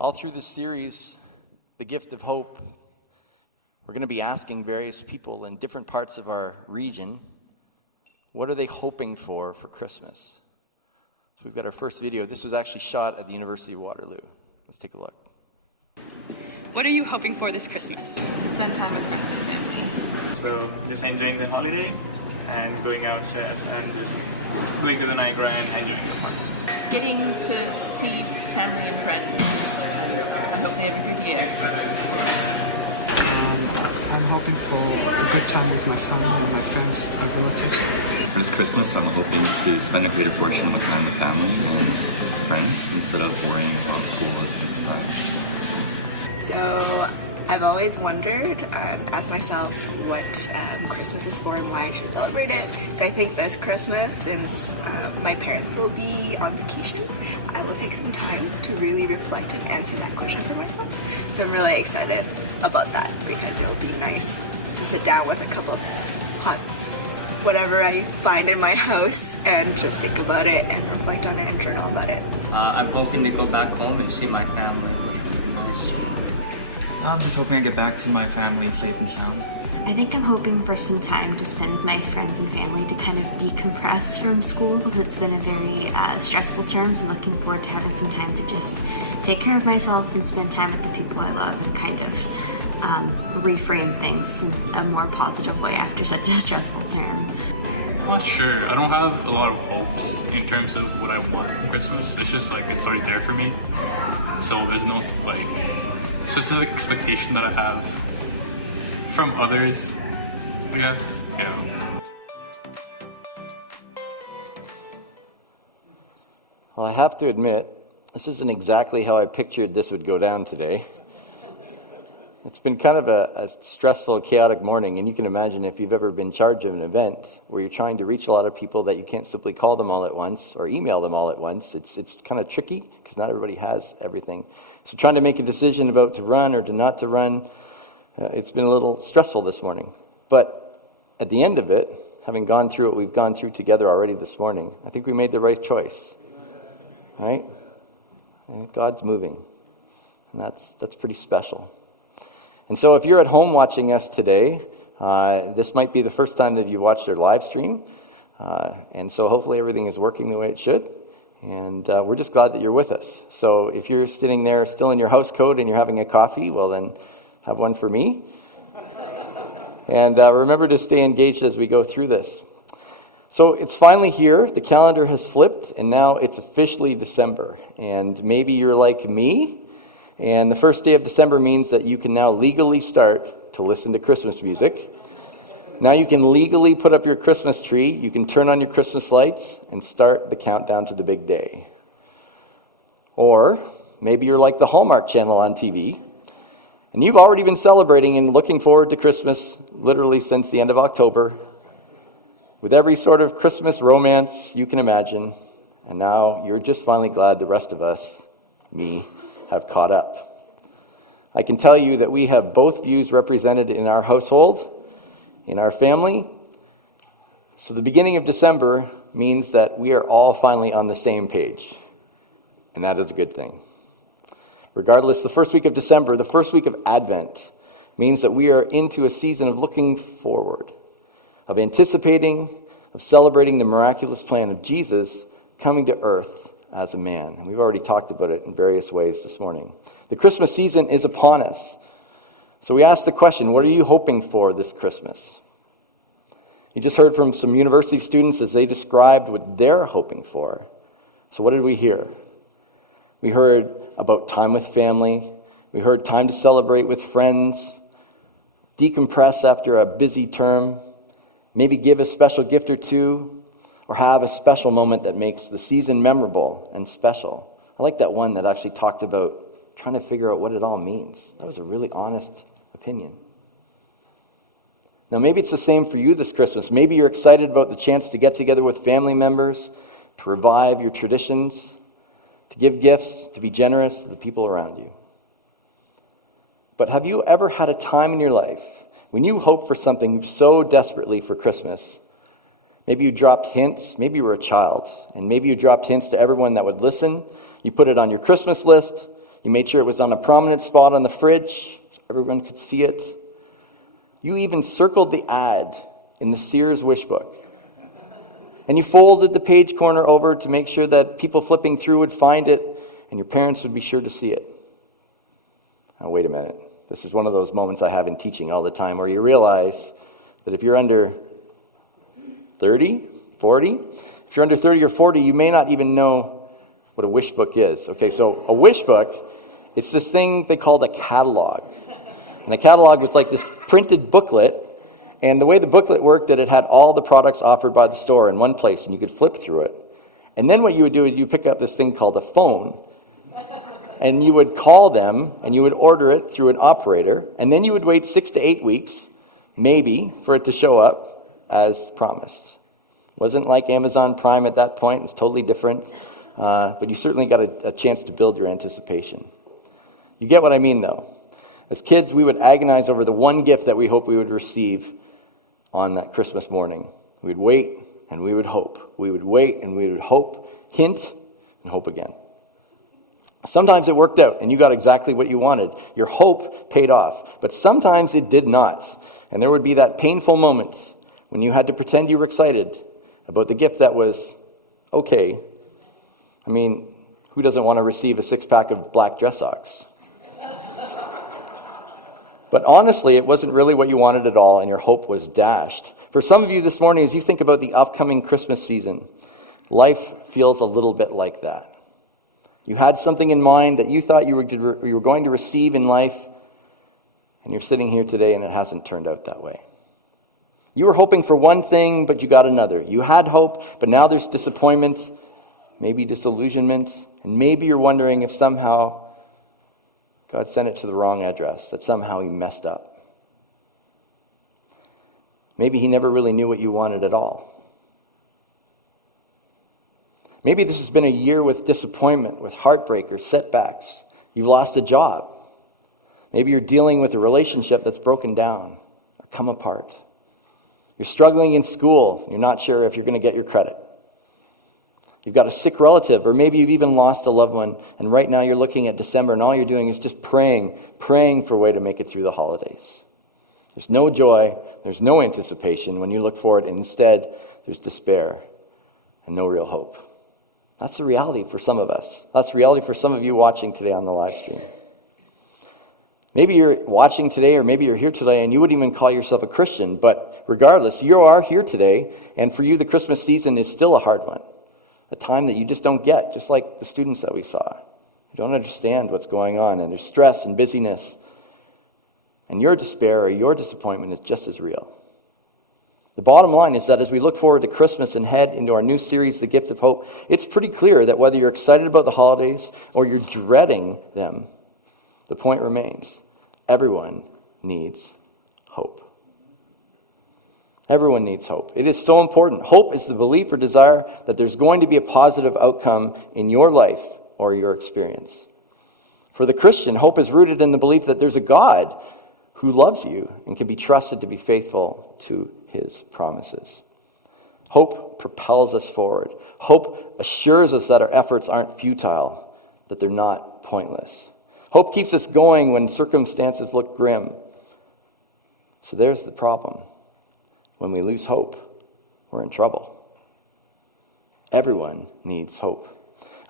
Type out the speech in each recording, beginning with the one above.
All through this series, The Gift of Hope, we're going to be asking various people in different parts of our region, what are they hoping for Christmas? So we've got our first video. This was actually shot at the University of Waterloo. Let's take a look. What are you hoping for this Christmas? To spend time with friends and family. So just enjoying the holiday and going out and just going to the Niagara and enjoying the fun. Getting to see family and friends. I hope they have a good year. I'm hoping for a good time with my family and my friends and relatives. For this Christmas, I'm hoping to spend a greater portion of my time with family and friends instead of worrying about school and things like that. So I've always wondered and asked myself what Christmas is for and why I should celebrate it. So I think this Christmas, since my parents will be on vacation, I will take some time to really reflect and answer that question for myself. So I'm really excited about that because it'll be nice to sit down with a cup of hot whatever I find in my house and just think about it and reflect on it and journal about it. I'm hoping to go back home and see my family, which would be nice. I'm just hoping I get back to my family safe and sound. I think I'm hoping for some time to spend with my friends and family to kind of decompress from school. It's been a very stressful term, so looking forward to having some time to just take care of myself and spend time with the people I love and kind of reframe things in a more positive way after such a stressful term. I'm not sure. I don't have a lot of hopes in terms of what I want for Christmas. It's just like it's already there for me. So there's no like specific expectation that I have from others, I guess. Yeah. Well, I have to admit, this isn't exactly how I pictured this would go down today. It's been kind of a stressful, chaotic morning, and you can imagine if you've ever been in charge of an event where you're trying to reach a lot of people that you can't simply call them all at once or email them all at once. It's kind of tricky because not everybody has everything. So trying to make a decision about to run or to not to run, it's been a little stressful this morning. But at the end of it, having gone through what we've gone through together already this morning, I think we made the right choice, right? And God's moving, and that's pretty special. And so if you're at home watching us today, this might be the first time that you watched our live stream. And so hopefully everything is working the way it should. And we're just glad that you're with us. So if you're sitting there still in your house coat and you're having a coffee, well then have one for me. And remember to stay engaged as we go through this. So it's finally here. The calendar has flipped and now it's officially December. And maybe you're like me. And the first day of December means that you can now legally start to listen to Christmas music. Now you can legally put up your Christmas tree, you can turn on your Christmas lights, and start the countdown to the big day. Or maybe you're like the Hallmark Channel on TV, and you've already been celebrating and looking forward to Christmas literally since the end of October, with every sort of Christmas romance you can imagine, and now you're just finally glad the rest of us, me, have caught up. I can tell you that we have both views represented in our household, in our family. So the beginning of December means that we are all finally on the same page, and that is a good thing. Regardless, the first week of December, the first week of Advent, means that we are into a season of looking forward, of anticipating, of celebrating the miraculous plan of Jesus coming to earth as a man. And we've already talked about it in various ways this morning. The Christmas season is upon us. So we asked the question, what are you hoping for this Christmas? You just heard from some university students as they described what they're hoping for. So what did we hear? We heard about time with family. We heard time to celebrate with friends, decompress after a busy term, maybe give a special gift or two, or have a special moment that makes the season memorable and special. I like that one that actually talked about trying to figure out what it all means. That was a really honest opinion. Now maybe it's the same for you this Christmas. Maybe you're excited about the chance to get together with family members, to revive your traditions, to give gifts, to be generous to the people around you. But have you ever had a time in your life when you hoped for something so desperately for Christmas? Maybe you dropped hints. Maybe you were a child, and maybe you dropped hints to everyone that would listen. You put it on your Christmas list. You made sure it was on a prominent spot on the fridge so everyone could see it. You even circled the ad in the Sears wish book. And you folded the page corner over to make sure that people flipping through would find it and your parents would be sure to see it. Now, wait a minute. This is one of those moments I have in teaching all the time where you realize that if you're under 30, 40, if you're under 30 or 40, you may not even know what a wish book is. Okay, so a wish book, it's this thing they called a catalog. And the catalog was like this printed booklet. And the way the booklet worked, that it had all the products offered by the store in one place, and you could flip through it. And then what you would do is you pick up this thing called a phone, and you would call them, and you would order it through an operator, and then you would wait 6 to 8 weeks, maybe, for it to show up as promised. It wasn't like Amazon Prime at that point. It's totally different. But you certainly got a chance to build your anticipation. You get what I mean, though. As kids, we would agonize over the one gift that we hoped we would receive on that Christmas morning. We'd wait, and we would hope. We would wait, and we would hope, hint, and hope again. Sometimes it worked out, and you got exactly what you wanted. Your hope paid off. But sometimes it did not. And there would be that painful moment when you had to pretend you were excited about the gift that was okay. I mean, who doesn't want to receive a 6-pack of black dress socks? But honestly, it wasn't really what you wanted at all, and your hope was dashed. For some of you this morning, as you think about the upcoming Christmas season, life feels a little bit like that. You had something in mind that you thought you were going to receive in life, and you're sitting here today and it hasn't turned out that way. You were hoping for one thing, but you got another. You had hope, but now there's disappointment, maybe disillusionment, and maybe you're wondering if somehow God sent it to the wrong address, that somehow he messed up. Maybe he never really knew what you wanted at all. Maybe this has been a year with disappointment, with heartbreak or setbacks. You've lost a job. Maybe you're dealing with a relationship that's broken down or come apart. You're struggling in school. You're not sure if you're going to get your credit. You've got a sick relative, or maybe you've even lost a loved one, and right now you're looking at December, and all you're doing is just praying for a way to make it through the holidays. There's no joy, there's no anticipation when you look forward, and instead there's despair and no real hope. That's the reality for some of us. That's the reality for some of you watching today on the live stream. Maybe you're watching today, or maybe you're here today, and you wouldn't even call yourself a Christian, but regardless, you are here today, and for you the Christmas season is still a hard one. A time that you just don't get, just like the students that we saw. You don't understand what's going on, and there's stress and busyness. And your despair or your disappointment is just as real. The bottom line is that as we look forward to Christmas and head into our new series, The Gift of Hope, it's pretty clear that whether you're excited about the holidays or you're dreading them, the point remains. Everyone needs hope. Everyone needs hope. It is so important. Hope is the belief or desire that there's going to be a positive outcome in your life or your experience. For the Christian, hope is rooted in the belief that there's a God who loves you and can be trusted to be faithful to his promises. Hope propels us forward. Hope assures us that our efforts aren't futile, that they're not pointless. Hope keeps us going when circumstances look grim. So there's the problem. When we lose hope, we're in trouble. Everyone needs hope.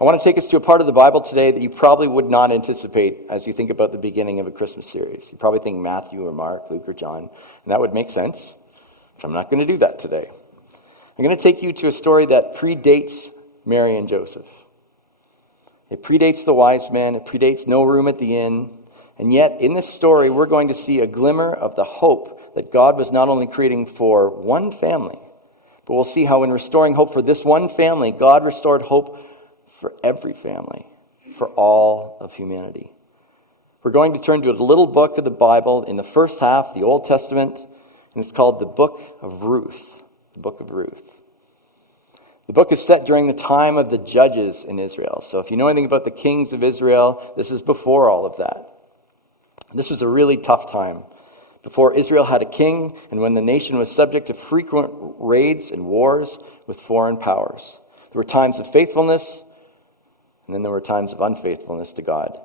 I want to take us to a part of the Bible today that you probably would not anticipate as you think about the beginning of a Christmas series. You probably think Matthew or Mark, Luke or John, and that would make sense, but I'm not going to do that today. I'm going to take you to a story that predates Mary and Joseph. It predates the wise men, it predates no room at the inn, and yet in this story we're going to see a glimmer of the hope that God was not only creating for one family, but we'll see how in restoring hope for this one family, God restored hope for every family, for all of humanity. We're going to turn to a little book of the Bible in the first half, the Old Testament, and it's called the Book of Ruth. The Book of Ruth. The book is set during the time of the judges in Israel. So if you know anything about the kings of Israel, this is before all of that. This was a really tough time. Before Israel had a king, and when the nation was subject to frequent raids and wars with foreign powers. There were times of faithfulness, and then there were times of unfaithfulness to God.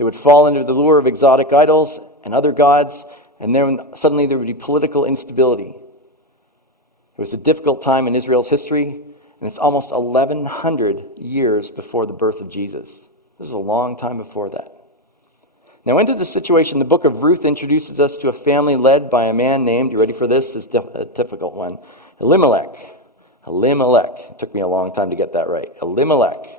They would fall under the lure of exotic idols and other gods, and then suddenly there would be political instability. It was a difficult time in Israel's history, and it's almost 1,100 years before the birth of Jesus. This is a long time before that. Now, into this situation, the book of Ruth introduces us to a family led by a man named, you ready for this? It's a difficult one. Elimelech. It took me a long time to get that right. Elimelech.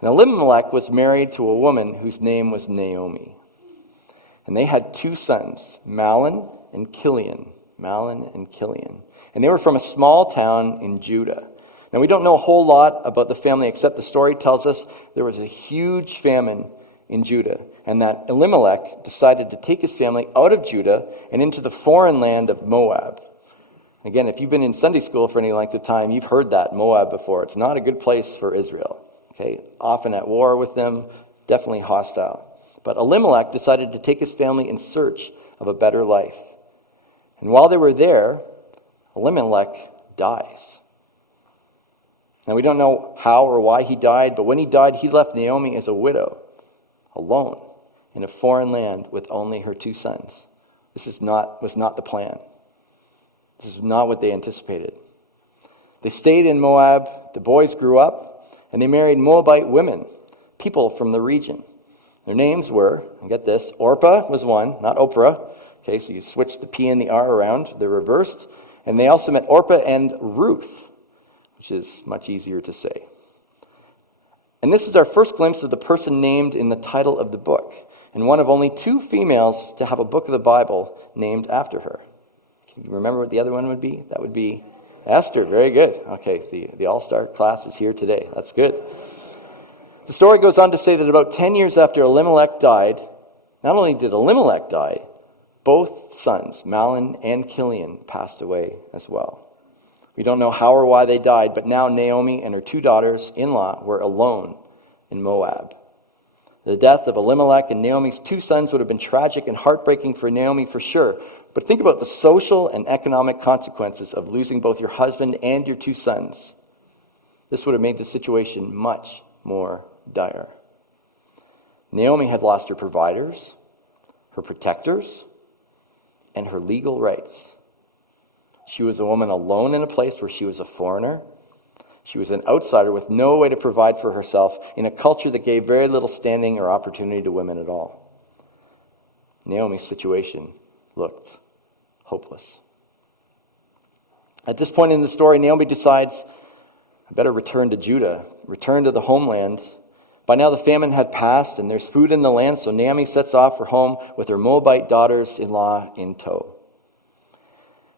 And Elimelech was married to a woman whose name was Naomi. And they had 2 sons, Mahlon and Kilian. And they were from a small town in Judah. Now, we don't know a whole lot about the family, except the story tells us there was a huge famine in Judah, and that Elimelech decided to take his family out of Judah and into the foreign land of Moab. Again, if you've been in Sunday school for any length of time, you've heard that, Moab, before. It's not a good place for Israel. Okay, often at war with them, definitely hostile. But Elimelech decided to take his family in search of a better life. And while they were there, Elimelech dies. Now, we don't know how or why he died, but when he died, he left Naomi as a widow, alone, in a foreign land with only her 2 sons. This was not the plan. This is not what they anticipated. They stayed in Moab, the boys grew up, and they married Moabite women, people from the region. Their names were, and get this, Orpah was one, not Oprah. Okay, so you switch the P and the R around, they're reversed. And they also met Orpah and Ruth, which is much easier to say. And this is our first glimpse of the person named in the title of the book, and one of only 2 females to have a book of the Bible named after her. Can you remember what the other one would be? That would be Esther. Very good. Okay, the all-star class is here today. That's good. The story goes on to say that about 10 years after Elimelech died, not only did Elimelech die, both sons, Mahlon and Kilian, passed away as well. We don't know how or why they died, but now Naomi and her 2 daughters-in-law were alone in Moab. The death of Elimelech and Naomi's 2 sons would have been tragic and heartbreaking for Naomi for sure. But think about the social and economic consequences of losing both your husband and your 2 sons. This would have made the situation much more dire. Naomi had lost her providers, her protectors, and her legal rights. She was a woman alone in a place where she was a foreigner. She was an outsider with no way to provide for herself in a culture that gave very little standing or opportunity to women at all. Naomi's situation looked hopeless. At this point in the story, Naomi decides, I better return to Judah, return to the homeland. By now the famine had passed and there's food in the land, so Naomi sets off for home with her Moabite daughters-in-law in tow.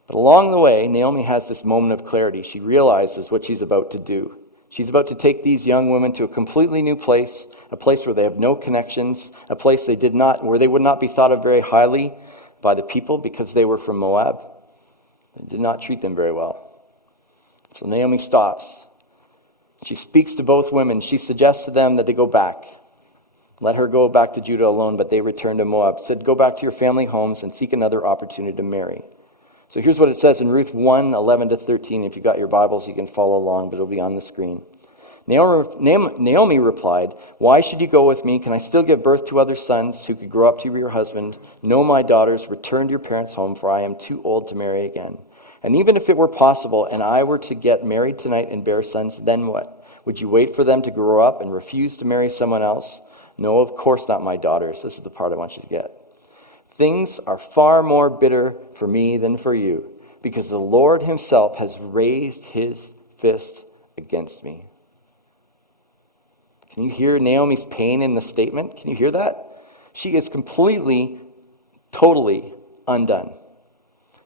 But along the way, Naomi has this moment of clarity. She realizes what she's about to do. She's about to take these young women to a completely new place, a place where they have no connections, a place where they would not be thought of very highly by the people because they were from Moab. They did not treat them very well. So Naomi stops. She speaks to both women. She suggests to them that they go back. Let her go back to Judah alone, but they return to Moab. Said, go back to your family homes and seek another opportunity to marry. So here's what it says in Ruth 1:11-13. If you got your Bibles, you can follow along, but it'll be on the screen. Naomi replied, why should you go with me? Can I still give birth to other sons who could grow up to be your husband? No, my daughters, return to your parents' home, for I am too old to marry again. And even if it were possible and I were to get married tonight and bear sons, then what? Would you wait for them to grow up and refuse to marry someone else? No, of course not, my daughters. This is the part I want you to get. Things are far more bitter for me than for you, because the Lord himself has raised his fist against me. Can you hear Naomi's pain in the statement? Can you hear that? She is completely, totally undone.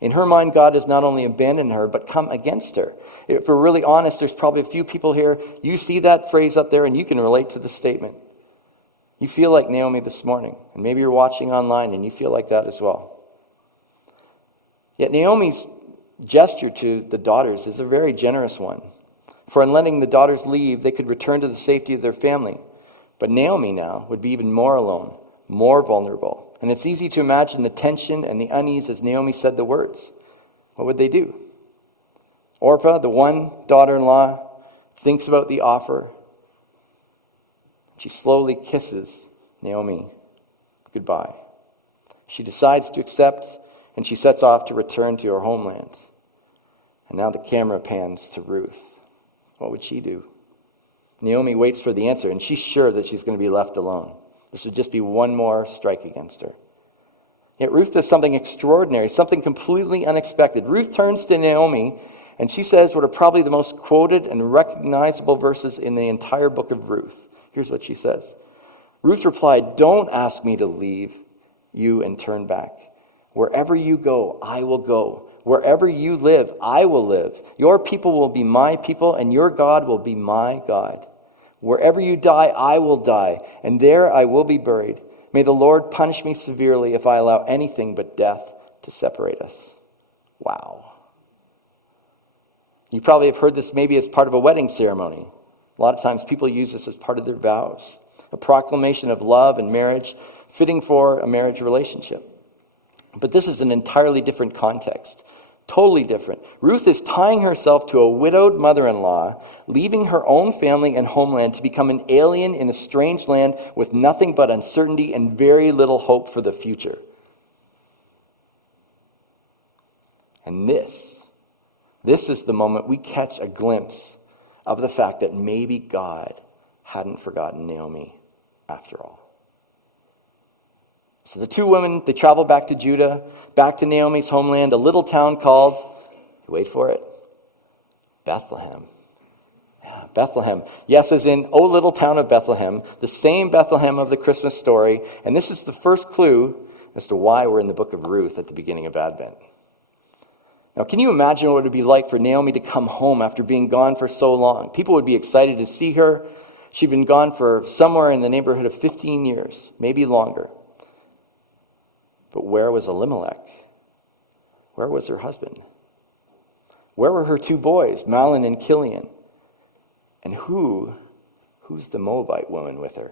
In her mind, God has not only abandoned her, but come against her. If we're really honest, there's probably a few people here, you see that phrase up there and you can relate to the statement. You feel like Naomi this morning, and maybe you're watching online and you feel like that as well. Yet Naomi's gesture to the daughters is a very generous one. For in letting the daughters leave, they could return to the safety of their family. But Naomi now would be even more alone, more vulnerable. And it's easy to imagine the tension and the unease as Naomi said the words. What would they do? Orpah, the one daughter-in-law, thinks about the offer. She slowly kisses Naomi goodbye. She decides to accept, and she sets off to return to her homeland. And now the camera pans to Ruth. What would she do? Naomi waits for the answer, and she's sure that she's going to be left alone. This would just be one more strike against her. Yet Ruth does something extraordinary, something completely unexpected. Ruth turns to Naomi, and she says what are probably the most quoted and recognizable verses in the entire book of Ruth. Here's what she says. Ruth replied, "Don't ask me to leave you and turn back. Wherever you go, I will go. Wherever you live, I will live. Your people will be my people, and your God will be my God. Wherever you die, I will die, and there I will be buried. May the Lord punish me severely if I allow anything but death to separate us." Wow. You probably have heard this maybe as part of a wedding ceremony. A lot of times people use this as part of their vows, a proclamation of love and marriage, fitting for a marriage relationship. But this is an entirely different context. Totally different. Ruth is tying herself to a widowed mother-in-law, leaving her own family and homeland to become an alien in a strange land with nothing but uncertainty and very little hope for the future. And this is the moment we catch a glimpse of the fact that maybe God hadn't forgotten Naomi after all. So the two women, they travel back to Judah, back to Naomi's homeland, a little town called, wait for it, Bethlehem. Yeah, Bethlehem. Yes, as in, oh, little town of Bethlehem, the same Bethlehem of the Christmas story. And this is the first clue as to why we're in the book of Ruth at the beginning of Advent. Now, can you imagine what it would be like for Naomi to come home after being gone for so long? People would be excited to see her. She'd been gone for somewhere in the neighborhood of 15 years, maybe longer. But where was Elimelech? Where was her husband? Where were her two boys, Mahlon and Chilion? And who's the Moabite woman with her?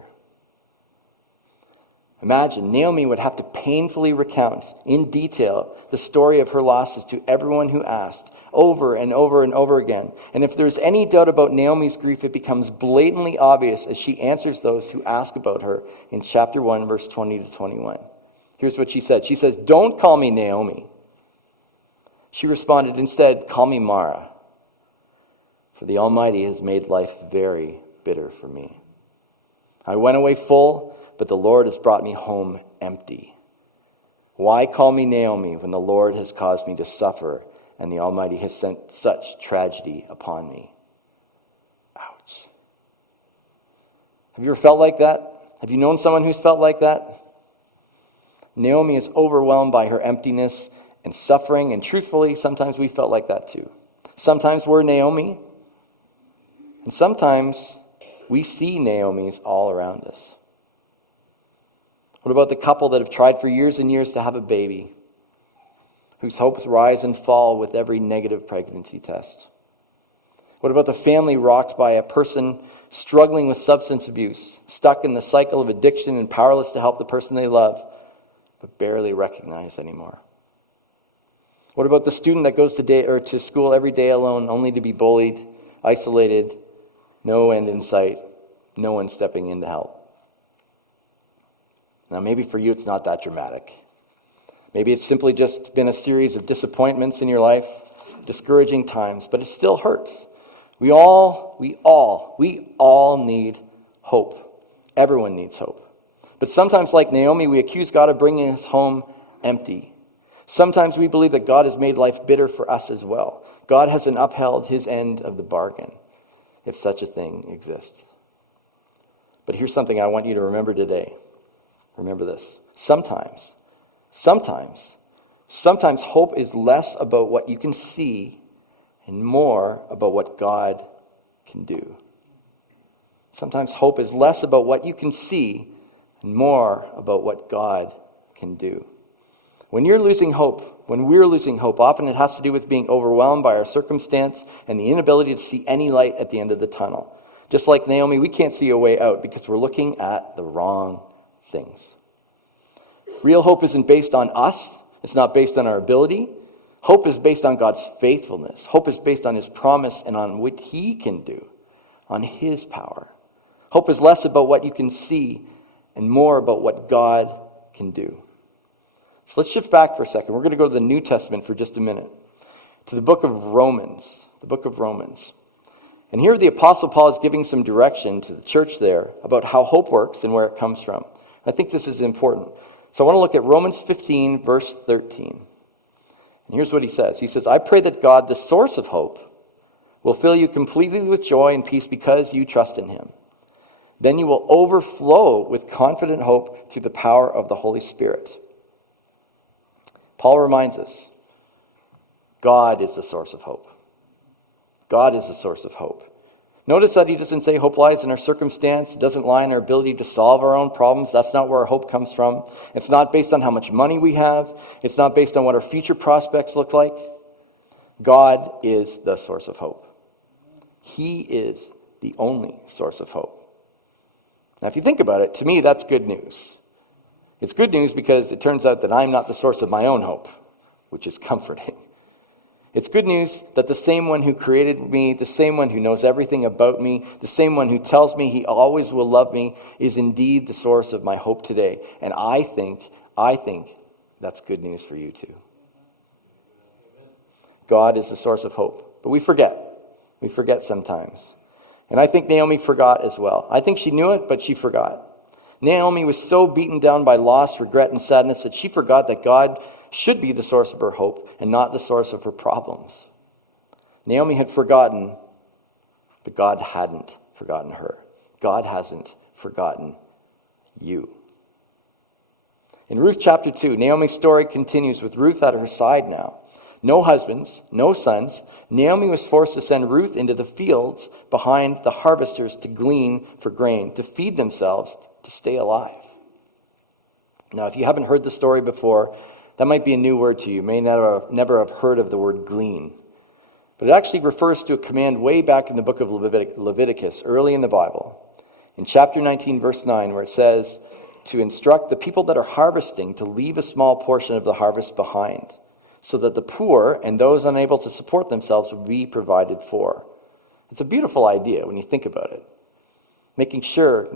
Imagine, Naomi would have to painfully recount in detail the story of her losses to everyone who asked, over and over and over again. And if there's any doubt about Naomi's grief, it becomes blatantly obvious as she answers those who ask about her in chapter 1, verse 20 to 21. Here's what she said. She says, "Don't call me Naomi." She responded, "Instead, call me Mara. For the Almighty has made life very bitter for me. I went away full, but the Lord has brought me home empty. Why call me Naomi when the Lord has caused me to suffer and the Almighty has sent such tragedy upon me?" Ouch. Have you ever felt like that? Have you known someone who's felt like that? Naomi is overwhelmed by her emptiness and suffering, and truthfully, sometimes we felt like that too. Sometimes we're Naomi, and sometimes we see Naomis all around us. What about the couple that have tried for years and years to have a baby, whose hopes rise and fall with every negative pregnancy test? What about the family rocked by a person struggling with substance abuse, stuck in the cycle of addiction and powerless to help the person they love, but barely recognized anymore? What about the student that goes to school every day alone, only to be bullied, isolated, no end in sight, no one stepping in to help? Now, maybe for you it's not that dramatic. Maybe it's simply just been a series of disappointments in your life, discouraging times, but it still hurts. We all need hope. Everyone needs hope. But sometimes, like Naomi, we accuse God of bringing us home empty. Sometimes we believe that God has made life bitter for us as well. God hasn't upheld his end of the bargain, if such a thing exists. But here's something I want you to remember today. Remember this. Sometimes hope is less about what you can see and more about what God can do. Sometimes hope is less about what you can see and more about what God can do. When we're losing hope, often it has to do with being overwhelmed by our circumstance and the inability to see any light at the end of the tunnel. Just like Naomi, we can't see a way out because we're looking at the wrong things. Real hope isn't based on us. It's not based on our ability. Hope is based on God's faithfulness. Hope is based on his promise and on what he can do, on his power. Hope is less about what you can see and more about what God can do. So let's shift back for a second. We're going to go to the New Testament for just a minute, to the book of Romans, the book of Romans. And here the Apostle Paul is giving some direction to the church there about how hope works and where it comes from. I think this is important. So I want to look at Romans 15, verse 13. And here's what he says. He says, I pray that God, the source of hope, will fill you completely with joy and peace because you trust in him. Then you will overflow with confident hope through the power of the Holy Spirit. Paul reminds us, God is the source of hope. God is the source of hope. Notice that he doesn't say hope lies in our circumstance. It doesn't lie in our ability to solve our own problems. That's not where our hope comes from. It's not based on how much money we have. It's not based on what our future prospects look like. God is the source of hope. He is the only source of hope. Now, if you think about it, to me, that's good news. It's good news because it turns out that I'm not the source of my own hope, which is comforting. It's good news that the same one who created me, the same one who knows everything about me, the same one who tells me he always will love me, is indeed the source of my hope today. And I think that's good news for you too. God is the source of hope. But we forget. We forget sometimes. And I think Naomi forgot as well. I think she knew it, but she forgot. Naomi was so beaten down by loss, regret, and sadness that she forgot that God should be the source of her hope and not the source of her problems. Naomi had forgotten, but God hadn't forgotten her. God hasn't forgotten you. In Ruth chapter 2, Naomi's story continues with Ruth at her side now. No husbands, no sons. Naomi was forced to send Ruth into the fields behind the harvesters to glean for grain, to feed themselves, to stay alive. Now, if you haven't heard the story before, that might be a new word to you. You may never have heard of the word glean. But it actually refers to a command way back in the book of Leviticus, early in the Bible. In chapter 19, verse 9, where it says to instruct the people that are harvesting to leave a small portion of the harvest behind, so that the poor and those unable to support themselves will be provided for. It's a beautiful idea when you think about it.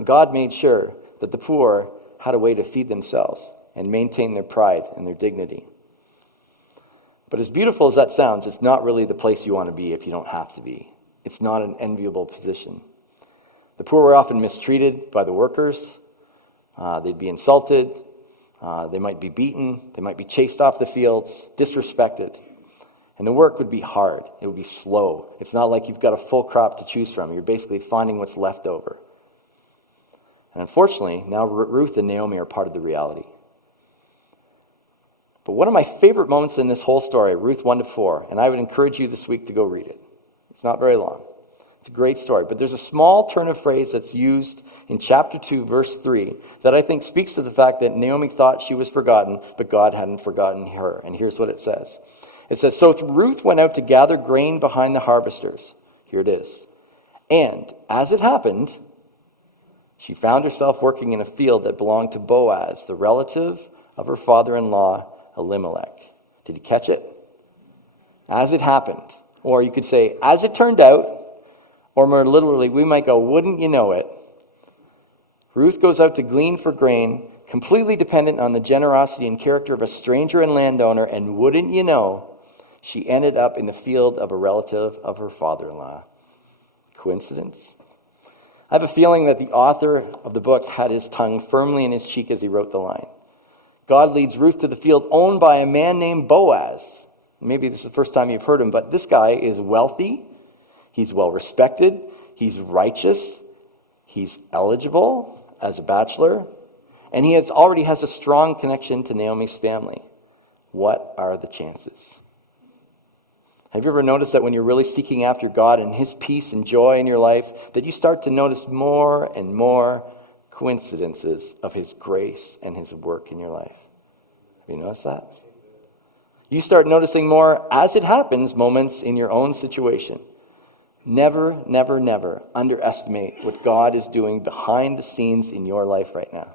God made sure that the poor had a way to feed themselves and maintain their pride and their dignity. But as beautiful as that sounds, it's not really the place you want to be if you don't have to be. It's not an enviable position. The poor were often mistreated by the workers. They'd be insulted. They might be beaten. They might be chased off the fields, disrespected. And the work would be hard. It would be slow. It's not like you've got a full crop to choose from. You're basically finding what's left over. And unfortunately, now Ruth and Naomi are part of the reality. But one of my favorite moments in this whole story, Ruth 1-4, and I would encourage you this week to go read it. It's not very long. It's a great story. But there's a small turn of phrase that's used in chapter 2, verse 3, that I think speaks to the fact that Naomi thought she was forgotten, but God hadn't forgotten her. And here's what it says. It says, so Ruth went out to gather grain behind the harvesters. Here it is. And as it happened, she found herself working in a field that belonged to Boaz, the relative of her father-in-law, Elimelech. Did you catch it? As it happened. Or you could say, as it turned out, or more literally, we might go, wouldn't you know it? Ruth goes out to glean for grain, completely dependent on the generosity and character of a stranger and landowner, and wouldn't you know, she ended up in the field of a relative of her father-in-law. Coincidence? I have a feeling that the author of the book had his tongue firmly in his cheek as he wrote the line. God leads Ruth to the field owned by a man named Boaz. Maybe this is the first time you've heard him, but this guy is wealthy. He's well respected. He's righteous. He's eligible as a bachelor. And he already has a strong connection to Naomi's family. What are the chances? Have you ever noticed that when you're really seeking after God and his peace and joy in your life, that you start to notice more and more coincidences of his grace and his work in your life? Have you noticed that? You start noticing more, as it happens, moments in your own situation. Never, never, never underestimate what God is doing behind the scenes in your life right now.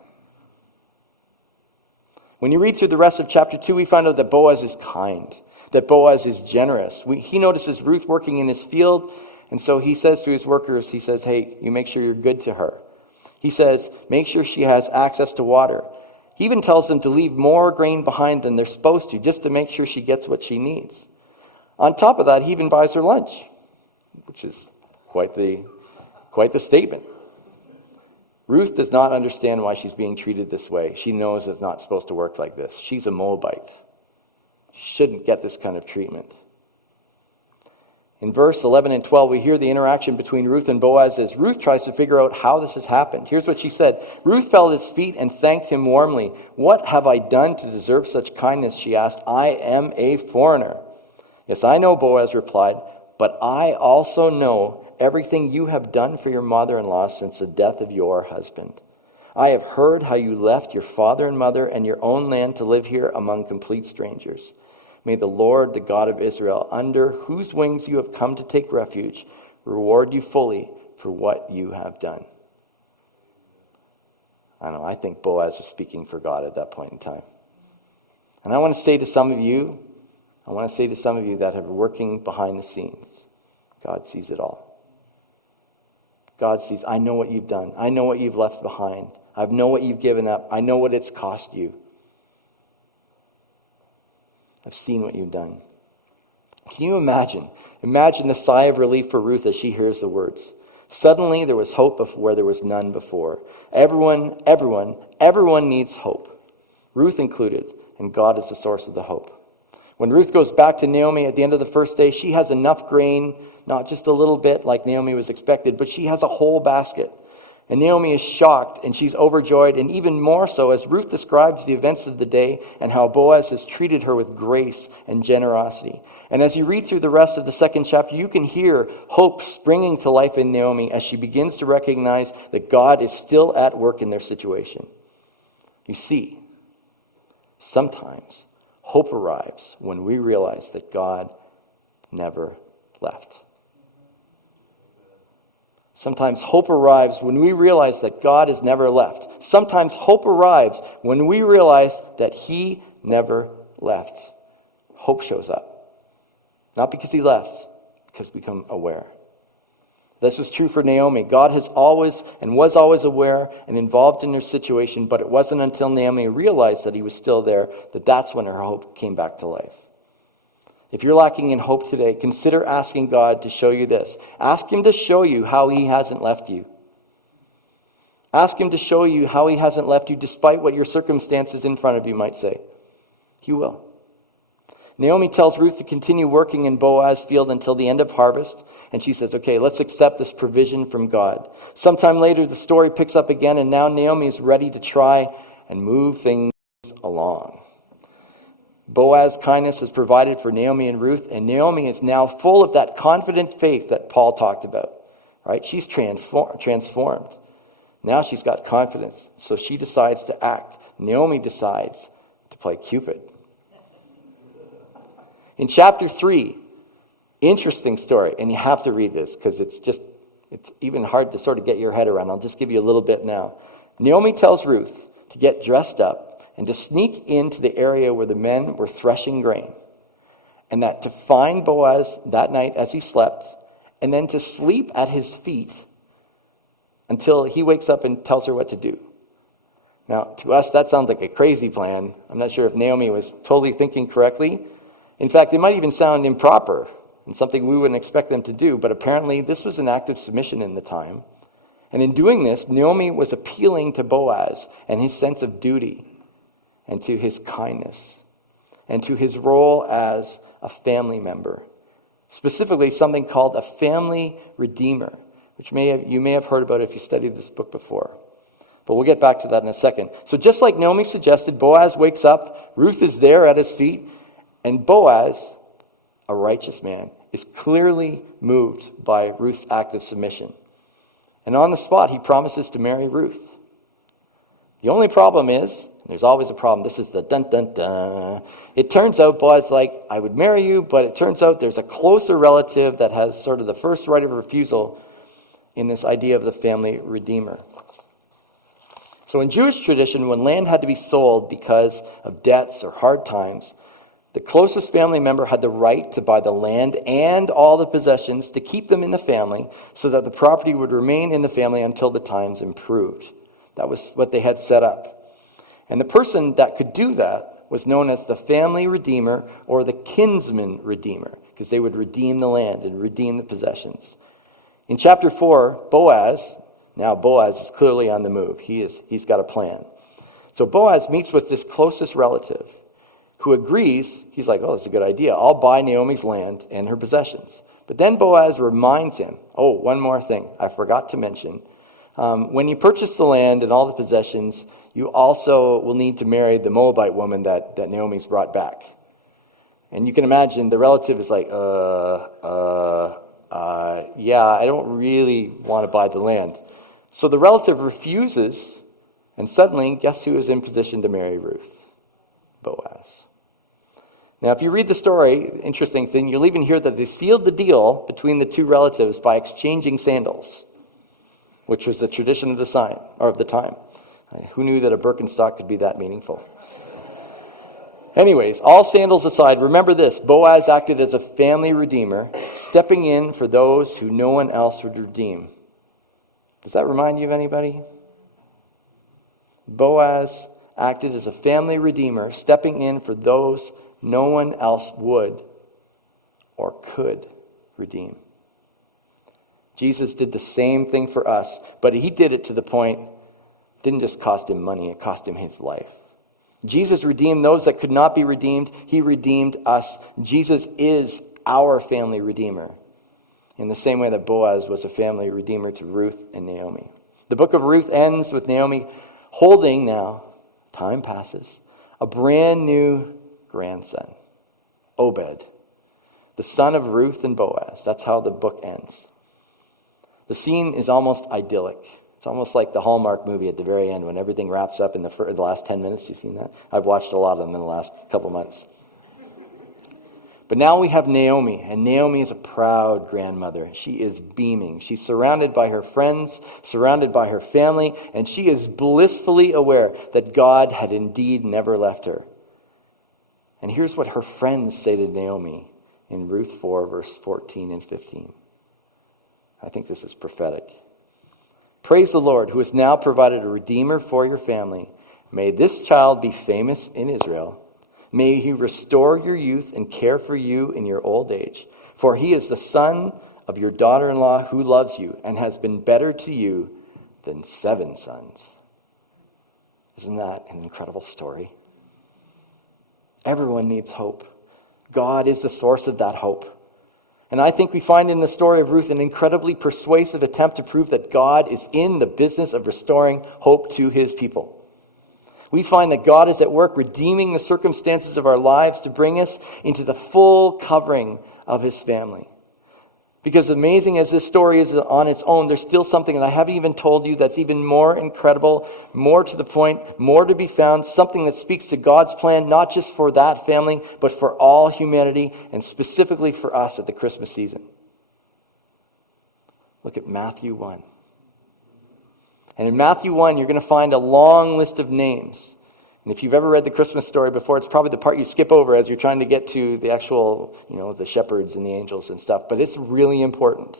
When you read through the rest of chapter 2, we find out that Boaz is kind, that Boaz is generous. He notices Ruth working in his field, and so he says to his workers, he says, hey, you make sure you're good to her. He says, make sure she has access to water. He even tells them to leave more grain behind than they're supposed to, just to make sure she gets what she needs. On top of that, he even buys her lunch, which is quite the statement. Ruth does not understand why she's being treated this way. She knows it's not supposed to work like this. She's a Moabite. She shouldn't get this kind of treatment. In verse 11 and 12, we hear the interaction between Ruth and Boaz as Ruth tries to figure out how this has happened. Here's what she said. Ruth fell at his feet and thanked him warmly. "What have I done to deserve such kindness?" she asked. "I am a foreigner." "Yes, I know," Boaz replied, "but I also know everything you have done for your mother-in-law since the death of your husband. I have heard how you left your father and mother and your own land to live here among complete strangers. May the Lord, the God of Israel, under whose wings you have come to take refuge, reward you fully for what you have done." I think Boaz was speaking for God at that point in time. And I want to say to some of you that are working behind the scenes, God sees it all. God sees, I know what you've done. I know what you've left behind. I know what you've given up. I know what it's cost you. I've seen what you've done. Can you imagine? Imagine the sigh of relief for Ruth as she hears the words. Suddenly there was hope where there was none before. Everyone needs hope. Ruth included, and God is the source of the hope. When Ruth goes back to Naomi at the end of the first day, she has enough grain, not just a little bit like Naomi was expected, but she has a whole basket. And Naomi is shocked and she's overjoyed, and even more so as Ruth describes the events of the day and how Boaz has treated her with grace and generosity. And as you read through the rest of the second chapter, you can hear hope springing to life in Naomi as she begins to recognize that God is still at work in their situation. You see, sometimes hope arrives when we realize that God never left. Sometimes hope arrives when we realize that God has never left. Sometimes hope arrives when we realize that He never left. Hope shows up. Not because He left, because we become aware. This was true for Naomi. God has always and was always aware and involved in her situation, but it wasn't until Naomi realized that He was still there that's when her hope came back to life. If you're lacking in hope today, consider asking God to show you this. Ask Him to show you how He hasn't left you. Ask Him to show you how He hasn't left you despite what your circumstances in front of you might say. He will. Naomi tells Ruth to continue working in Boaz's field until the end of harvest. And she says, okay, let's accept this provision from God. Sometime later, the story picks up again, and now Naomi is ready to try and move things along. Boaz's kindness has provided for Naomi and Ruth, and Naomi is now full of that confident faith that Paul talked about. Right? She's transformed. Now she's got confidence, so she decides to act. Naomi decides to play Cupid. In chapter 3, interesting story, and you have to read this because it's even hard to sort of get your head around. I'll just give you a little bit now. Naomi tells Ruth to get dressed up and to sneak into the area where the men were threshing grain, and that to find Boaz that night as he slept, and then to sleep at his feet until he wakes up and tells her what to do. Now, to us, that sounds like a crazy plan. I'm not sure if Naomi was totally thinking correctly. In fact, it might even sound improper and something we wouldn't expect them to do, but apparently this was an act of submission in the time. And in doing this, Naomi was appealing to Boaz and his sense of duty, and to his kindness, and to his role as a family member. Specifically, something called a family redeemer, which you may have heard about if you studied this book before. But we'll get back to that in a second. So just like Naomi suggested, Boaz wakes up, Ruth is there at his feet, and Boaz, a righteous man, is clearly moved by Ruth's act of submission. And on the spot, he promises to marry Ruth. The only problem is, there's always a problem. This is the dun-dun-dun. It turns out Boaz like, I would marry you, but it turns out there's a closer relative that has sort of the first right of refusal in this idea of the family redeemer. So in Jewish tradition, when land had to be sold because of debts or hard times, the closest family member had the right to buy the land and all the possessions to keep them in the family so that the property would remain in the family until the times improved. That was what they had set up. And the person that could do that was known as the family redeemer or the kinsman redeemer, because they would redeem the land and redeem the possessions. In chapter 4, Boaz is clearly on the move. He's got a plan. So Boaz meets with this closest relative who agrees. He's like, oh, that's a good idea. I'll buy Naomi's land and her possessions. But then Boaz reminds him, oh, one more thing I forgot to mention. When you purchase the land and all the possessions, you also will need to marry the Moabite woman that Naomi's brought back. And you can imagine the relative is like, yeah, I don't really want to buy the land. So the relative refuses, and suddenly, guess who is in position to marry Ruth? Boaz. Now, if you read the story, interesting thing, you'll even hear that they sealed the deal between the two relatives by exchanging sandals, which was the tradition of the time. Who knew that a Birkenstock could be that meaningful? Anyways, all sandals aside, remember this: Boaz acted as a family redeemer, stepping in for those who no one else would redeem. Does that remind you of anybody? Boaz acted as a family redeemer, stepping in for those no one else would or could redeem. Jesus did the same thing for us, but he did it to the point, it didn't just cost him money, it cost him his life. Jesus redeemed those that could not be redeemed. He redeemed us. Jesus is our family redeemer, in the same way that Boaz was a family redeemer to Ruth and Naomi. The book of Ruth ends with Naomi holding now, time passes, a brand new grandson, Obed, the son of Ruth and Boaz. That's how the book ends. The scene is almost idyllic. It's almost like the Hallmark movie at the very end when everything wraps up in the last 10 minutes. You've seen that? I've watched a lot of them in the last couple months. But now we have Naomi, and Naomi is a proud grandmother. She is beaming. She's surrounded by her friends, surrounded by her family, and she is blissfully aware that God had indeed never left her. And here's what her friends say to Naomi in Ruth 4, verse 14 and 15. I think this is prophetic. Praise the Lord, who has now provided a redeemer for your family. May this child be famous in Israel. May he restore your youth and care for you in your old age. For he is the son of your daughter-in-law who loves you and has been better to you than 7 sons. Isn't that an incredible story? Everyone needs hope. God is the source of that hope. And I think we find in the story of Ruth an incredibly persuasive attempt to prove that God is in the business of restoring hope to his people. We find that God is at work redeeming the circumstances of our lives to bring us into the full covering of his family. Because amazing as this story is on its own, there's still something that I haven't even told you that's even more incredible, more to the point, more to be found, something that speaks to God's plan, not just for that family, but for all humanity, and specifically for us at the Christmas season. Look at Matthew 1. And in Matthew 1, you're going to find a long list of names. And if you've ever read the Christmas story before, it's probably the part you skip over as you're trying to get to the actual, the shepherds and the angels and stuff. But it's really important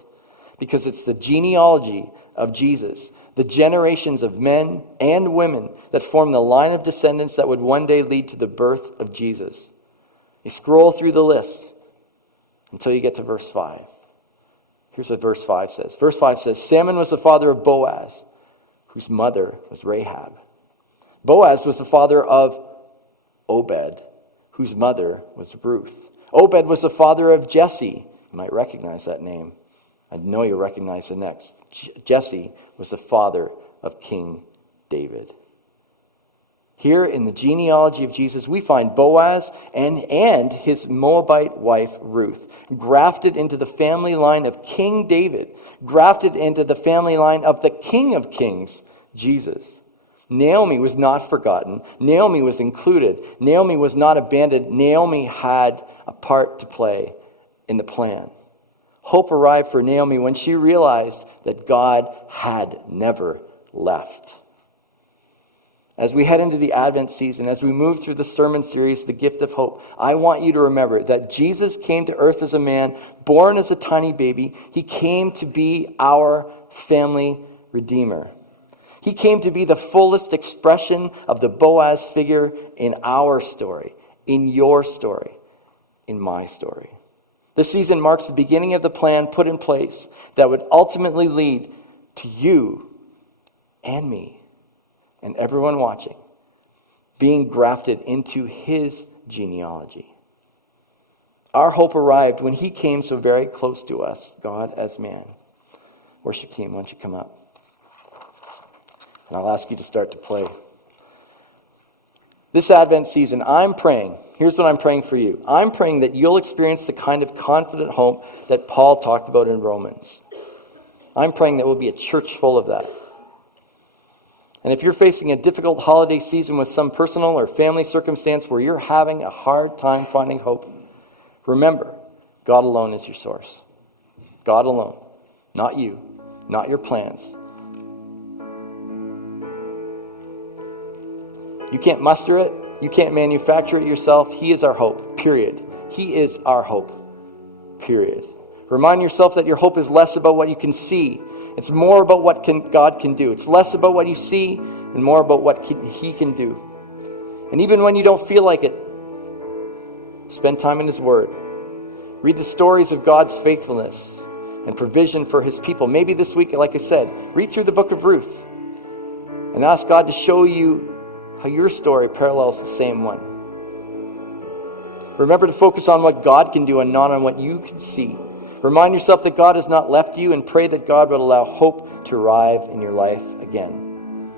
because it's the genealogy of Jesus, the generations of men and women that form the line of descendants that would one day lead to the birth of Jesus. You scroll through the list until you get to verse 5. Here's what verse 5 says. Verse 5 says, Salmon was the father of Boaz, whose mother was Rahab. Boaz was the father of Obed, whose mother was Ruth. Obed was the father of Jesse. You might recognize that name. I know you'll recognize the next. Jesse was the father of King David. Here in the genealogy of Jesus, we find Boaz and his Moabite wife, Ruth, grafted into the family line of King David, grafted into the family line of the King of Kings, Jesus. Naomi was not forgotten. Naomi was included. Naomi was not abandoned. Naomi had a part to play in the plan. Hope arrived for Naomi when she realized that God had never left. As we head into the Advent season, as we move through the sermon series, The Gift of Hope, I want you to remember that Jesus came to earth as a man, born as a tiny baby. He came to be our family redeemer. He came to be the fullest expression of the Boaz figure in our story, in your story, in my story. This season marks the beginning of the plan put in place that would ultimately lead to you and me and everyone watching being grafted into his genealogy. Our hope arrived when he came so very close to us, God as man. Worship team, why don't you come up? And I'll ask you to start to play. This Advent season, I'm praying. Here's what I'm praying for you. I'm praying that you'll experience the kind of confident hope that Paul talked about in Romans. I'm praying that we'll be a church full of that. And if you're facing a difficult holiday season with some personal or family circumstance where you're having a hard time finding hope, remember, God alone is your source. God alone. Not you. Not your plans. You can't muster it. You can't manufacture it yourself. He is our hope, period. He is our hope, period. Remind yourself that your hope is less about what you can see. It's more about what God can do. It's less about what you see and more about what he can do. And even when you don't feel like it, spend time in his word. Read the stories of God's faithfulness and provision for his people. Maybe this week, like I said, read through the book of Ruth and ask God to show you how your story parallels the same one. Remember to focus on what God can do and not on what you can see. Remind yourself that God has not left you and pray that God would allow hope to arrive in your life again.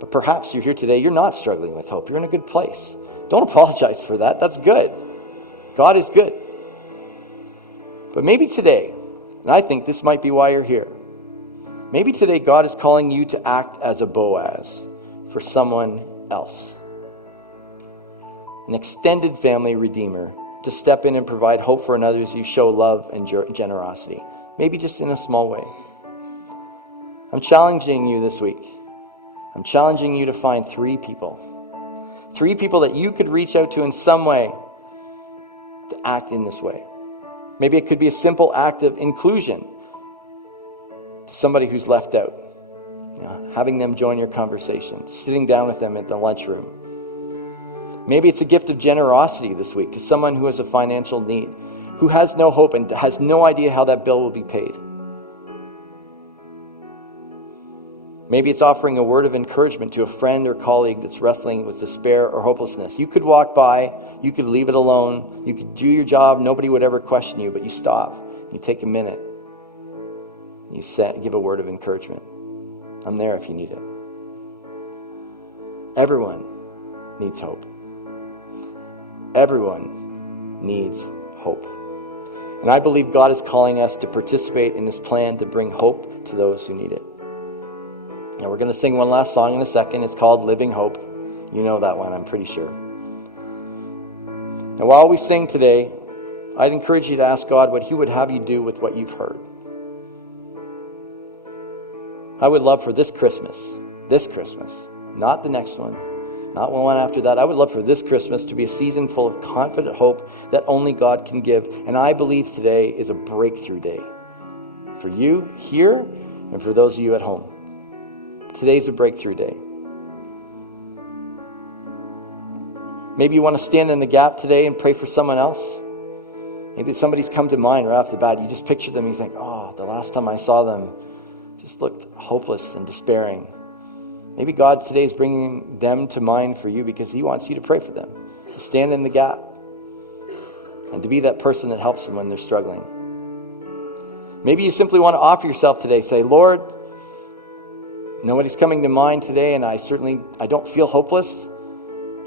But perhaps you're here today, you're not struggling with hope. You're in a good place. Don't apologize for that. That's good. God is good. But maybe today, and I think this might be why you're here, maybe today God is calling you to act as a Boaz for someone else. An extended family redeemer to step in and provide hope for others you show love and generosity. Maybe just in a small way. I'm challenging you this week. I'm challenging you to find 3 people. 3 people that you could reach out to in some way to act in this way. Maybe it could be a simple act of inclusion to somebody who's left out. Having them join your conversation, sitting down with them at the lunchroom. Maybe it's a gift of generosity this week to someone who has a financial need, who has no hope and has no idea how that bill will be paid. Maybe it's offering a word of encouragement to a friend or colleague that's wrestling with despair or hopelessness. You could walk by, you could leave it alone, you could do your job, nobody would ever question you, but you stop, you take a minute, you give a word of encouragement. I'm there if you need it. Everyone needs hope. Everyone needs hope. And I believe God is calling us to participate in his plan to bring hope to those who need it. Now we're going to sing one last song in a second. It's called Living Hope. You know that one, I'm pretty sure. And while we sing today, I'd encourage you to ask God what he would have you do with what you've heard. I would love for this Christmas, not the next one, not one after that. I would love for this Christmas to be a season full of confident hope that only God can give. And I believe today is a breakthrough day for you here and for those of you at home. Today's a breakthrough day. Maybe you want to stand in the gap today and pray for someone else. Maybe somebody's come to mind right off the bat. You just picture them and you think, oh, the last time I saw them just looked hopeless and despairing. Maybe God today is bringing them to mind for you because he wants you to pray for them. To stand in the gap and to be that person that helps them when they're struggling. Maybe you simply want to offer yourself today. Say, Lord, nobody's coming to mind today and I don't feel hopeless,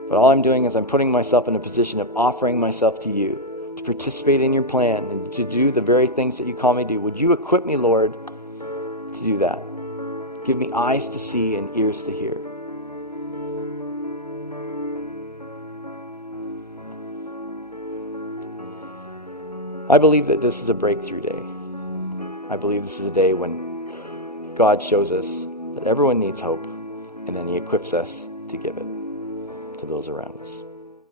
but all I'm doing is I'm putting myself in a position of offering myself to you to participate in your plan and to do the very things that you call me to do. Would you equip me, Lord, to do that? Give me eyes to see and ears to hear. I believe that this is a breakthrough day. I believe this is a day when God shows us that everyone needs hope, and then he equips us to give it to those around us.